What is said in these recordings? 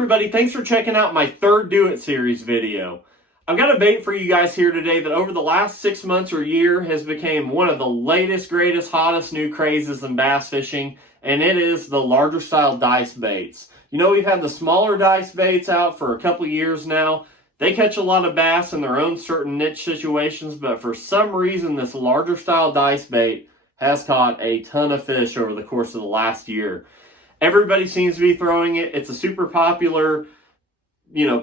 everybody, thanks for checking out my third Do It series video. I've got a bait for you guys here today that over the last 6 months or year has become one of the latest, greatest, hottest new crazes in bass fishing, and it is the larger style dice baits. You know, we've had the smaller dice baits out for a couple years now. They catch a lot of bass in their own certain niche situations, but for some reason this larger style dice bait has caught a ton of fish over the course of the last year. Everybody seems to be throwing it. It's a super popular,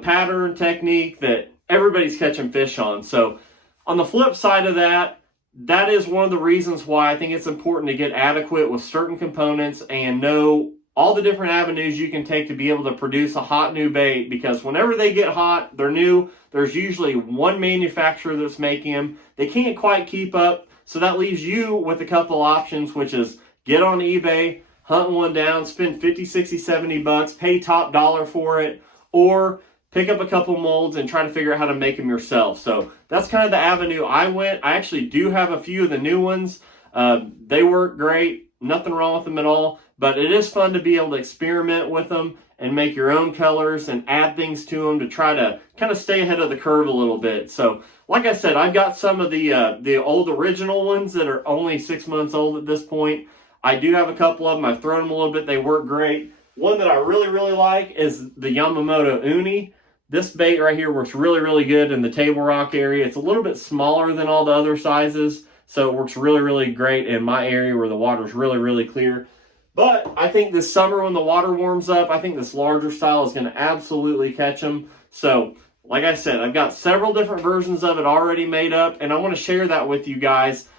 pattern technique that everybody's catching fish on. So on the flip side of that, that is one of the reasons why I think it's important to get adequate with certain components and know all the different avenues you can take to be able to produce a hot new bait, because whenever they get hot, they're new. There's usually one manufacturer that's making them. They can't quite keep up. So that leaves you with a couple options, which is get on eBay, hunt one down, spend 50, 60, 70 bucks, pay top dollar for it, or pick up a couple molds and try to figure out how to make them yourself. So that's kind of the avenue I went. I actually do have a few of the new ones. They work great. Nothing wrong with them at all. But it is fun to be able to experiment with them and make your own colors and add things to them to try to kind of stay ahead of the curve a little bit. So like I said, I've got some of the old original ones that are only 6 months old at this point. I do have a couple of them. I've thrown them a little bit. They work great. One that I really, really like is the Yamamoto Uni. This bait right here works really, really good in the Table Rock area. It's a little bit smaller than all the other sizes, so it works really, really great in my area where the water's really, really clear. But I think this summer when the water warms up, I think this larger style is going to absolutely catch them. So, like I said, I've got several different versions of it already made up, and I want to share that with you guys.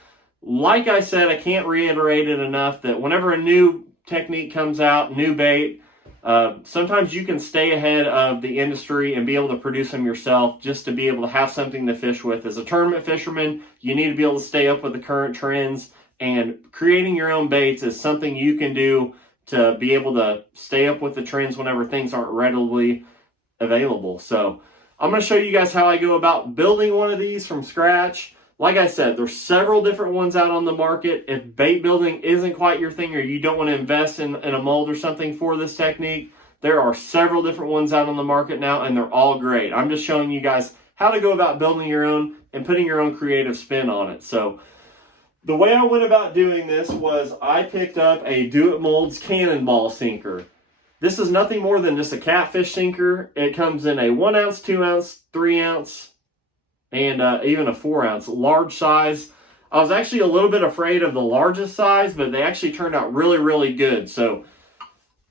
Like I said, I can't reiterate it enough that whenever a new technique comes out, new bait, sometimes you can stay ahead of the industry and be able to produce them yourself just to be able to have something to fish with. As a tournament fisherman, you need to be able to stay up with the current trends, and creating your own baits is something you can do to be able to stay up with the trends whenever things aren't readily available. So I'm going to show you guys how I go about building one of these from scratch. Like I said, there's several different ones out on the market. If bait building isn't quite your thing, or you don't want to invest in a mold or something for this technique, there are several different ones out on the market now, and they're all great. I'm just showing you guys how to go about building your own and putting your own creative spin on it. So the way I went about doing this was I picked up a Do It Molds cannonball sinker. This is nothing more than just a catfish sinker. It comes in a 1 ounce, 2 ounce, 3 ounce, and even a 4 ounce, large size. I was actually a little bit afraid of the largest size, but they actually turned out really, really good. So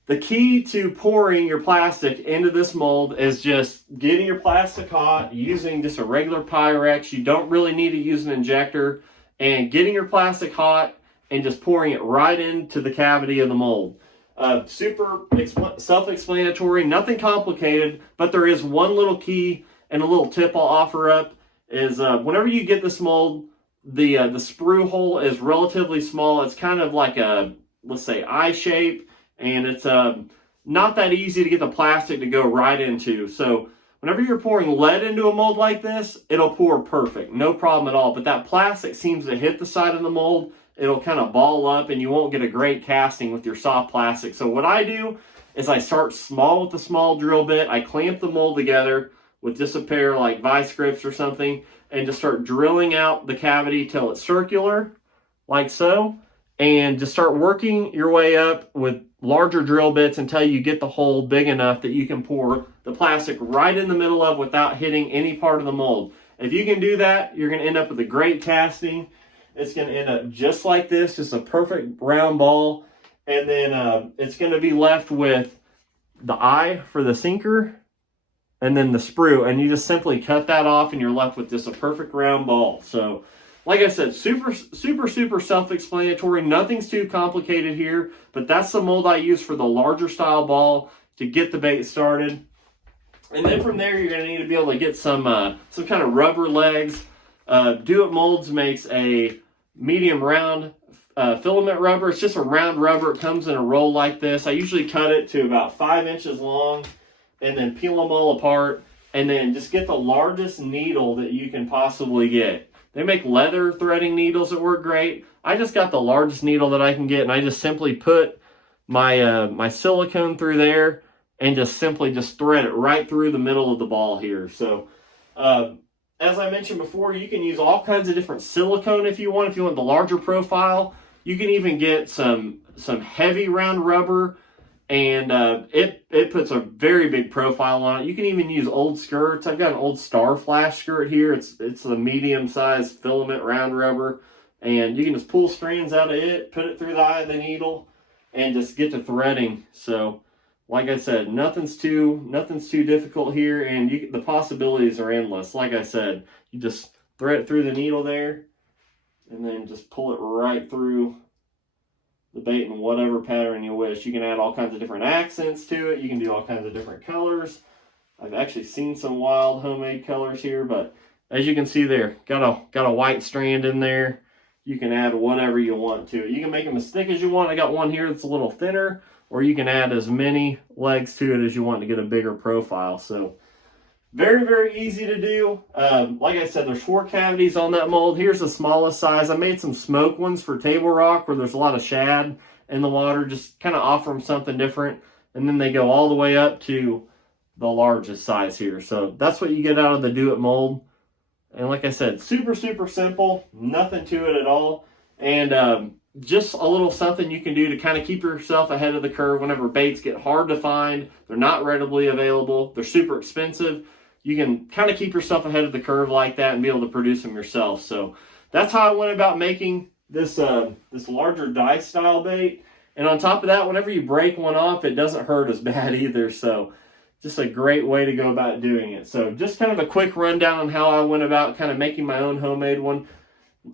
the key to pouring your plastic into this mold is just getting your plastic hot, using just a regular Pyrex. You don't really need to use an injector, and getting your plastic hot and just pouring it right into the cavity of the mold. Super self-explanatory, nothing complicated, but there is one little key and a little tip I'll offer up. Is whenever you get this mold, the sprue hole is relatively small. It's kind of like a, let's say, I shape, and it's not that easy to get the plastic to go right into. So whenever you're pouring lead into a mold like this, it'll pour perfect, no problem at all. But that plastic seems to hit the side of the mold, it'll kind of ball up, and you won't get a great casting with your soft plastic. So what I do is I start small with the small drill bit. I clamp the mold together with just a pair like vice grips or something, and just start drilling out the cavity till it's circular, like so, and just start working your way up with larger drill bits until you get the hole big enough that you can pour the plastic right in the middle of without hitting any part of the mold. If you can do that, you're going to end up with a great casting. It's going to end up just like this, just a perfect round ball, and then it's going to be left with the eye for the sinker, and then the sprue, and you just simply cut that off, and you're left with just a perfect round ball. So, like I said, super, super, super self-explanatory. Nothing's too complicated here, but that's the mold I use for the larger style ball to get the bait started. And then from there, you're going to need to be able to get some kind of rubber legs. Do It Molds makes a medium round filament rubber. It's just a round rubber. It comes in a roll like this. I usually cut it to about 5 inches long, and then peel them all apart, and then just get the largest needle that you can possibly get. They make leather threading needles that work great. I just got the largest needle that I can get, and I just simply put my my silicone through there, and just simply just thread it right through the middle of the ball here. So as I mentioned before, you can use all kinds of different silicone if you want the larger profile. You can even get some heavy round rubber, and it puts a very big profile on it. You can even use old skirts. I've got an old Star Flash skirt here. It's a medium-sized filament round rubber, and you can just pull strands out of it, put it through the eye of the needle, and just get to threading. So like I said, nothing's too difficult here, and the possibilities are endless. Like I said, you just thread it through the needle there, and then just pull it right through the bait in whatever pattern you wish. You can add all kinds of different accents to it. You can do all kinds of different colors. I've actually seen some wild homemade colors here, but as you can see there, got a white strand in there. You can add whatever you want to it. You can make them as thick as you want. I got one here that's a little thinner, or you can add as many legs to it as you want to get a bigger profile. So very, very easy to do. Like I said, there's 4 cavities on that mold. Here's the smallest size. I made some smoke ones for table rock where there's a lot of shad in the water, just kind of offer them something different. And then they go all the way up to the largest size here. So that's what you get out of the Do It mold. And like I said, super, super simple, nothing to it at all. And just a little something you can do to kind of keep yourself ahead of the curve whenever baits get hard to find. They're not readily available. They're super expensive. You can kind of keep yourself ahead of the curve like that and be able to produce them yourself. So that's how I went about making this this larger dice style bait. And on top of that, whenever you break one off, it doesn't hurt as bad either. So just a great way to go about doing it. So just kind of a quick rundown on how I went about kind of making my own homemade one.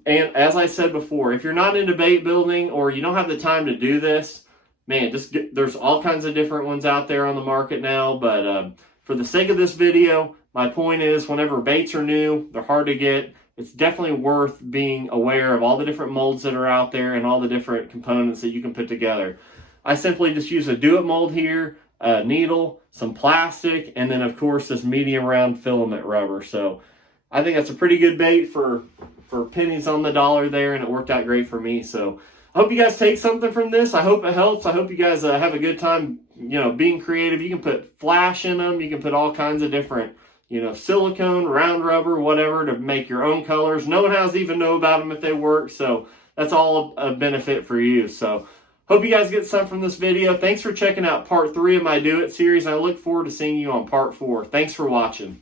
And as I said before, if you're not into bait building or you don't have the time to do this, man, there's all kinds of different ones out there on the market now. But for the sake of this video, my point is whenever baits are new, they're hard to get. It's definitely worth being aware of all the different molds that are out there and all the different components that you can put together. I simply just use a Do It mold here, a needle, some plastic, and then of course this medium round filament rubber. So I think that's a pretty good bait for pennies on the dollar there, and it worked out great for me. So I hope you guys take something from this. I hope it helps. I hope you guys have a good time, being creative. You can put flash in them. You can put all kinds of different, silicone, round rubber, whatever, to make your own colors. No one has to even know about them if they work. So that's all a benefit for you. So hope you guys get some from this video. Thanks for checking out part 3 of my Do It series. I look forward to seeing you on part 4. Thanks for watching.